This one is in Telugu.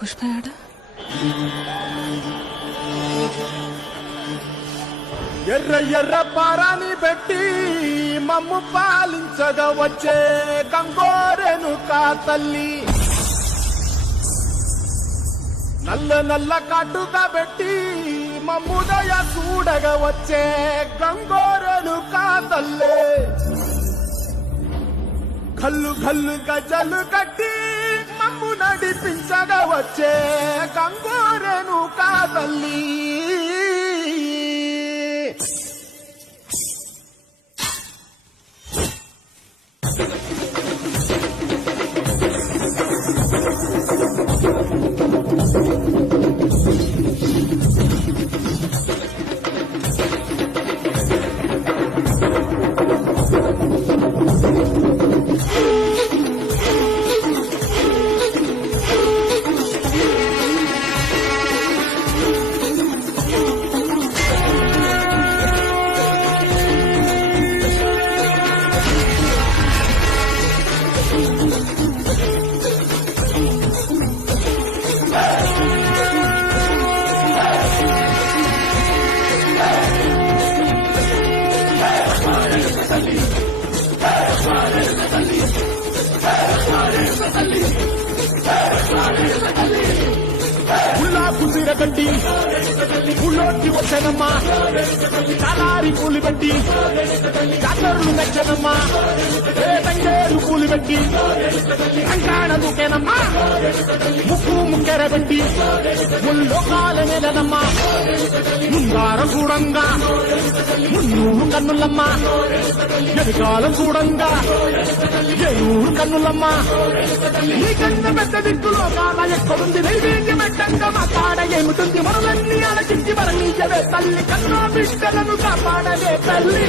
పుష్పయాడ ఎర్ర ఎర్ర పారాని పెట్టి మమ్ము పాలించగా వచ్చే గంగోరెను కా తల్లి, నల్ల నల్ల కాటుగా పెట్టి మమ్ముదయ చూడగా వచ్చే గంగోరెను కా తల్లి, కల్లు కల్లు గజలు కట్టి మమ్ము నడిపించగా వచ్చే గంగోరెను కా తల్లి. గడ్డి ఊళ్ళోకి వచ్చానమ్మా, చాలారి కూలి పెట్టి డాక్టర్లు నచ్చనమ్మా, తంగేరు కూలి పెట్టి కంకాణ దూకేనమ్మా, ముక్కు ముక్కెర పెట్టి ముల్లోకాల నేలనమ్మా, ముందార చూడంగా మున్నూరు కన్నులమ్మా, ఎదుకాలం చూడంగా ఏనూరు కన్నులమ్మా, నీ కన్న పెద్ద దిక్కులో కాన ఎక్కడుంది నైవేద్యం పెట్టంగా మాట్లాడ ఏమిటుంది, మనలన్నీ ఆలకించి మరణించవే తల్లి, కన్నా బిడ్డలను కాపాడవే తల్లి.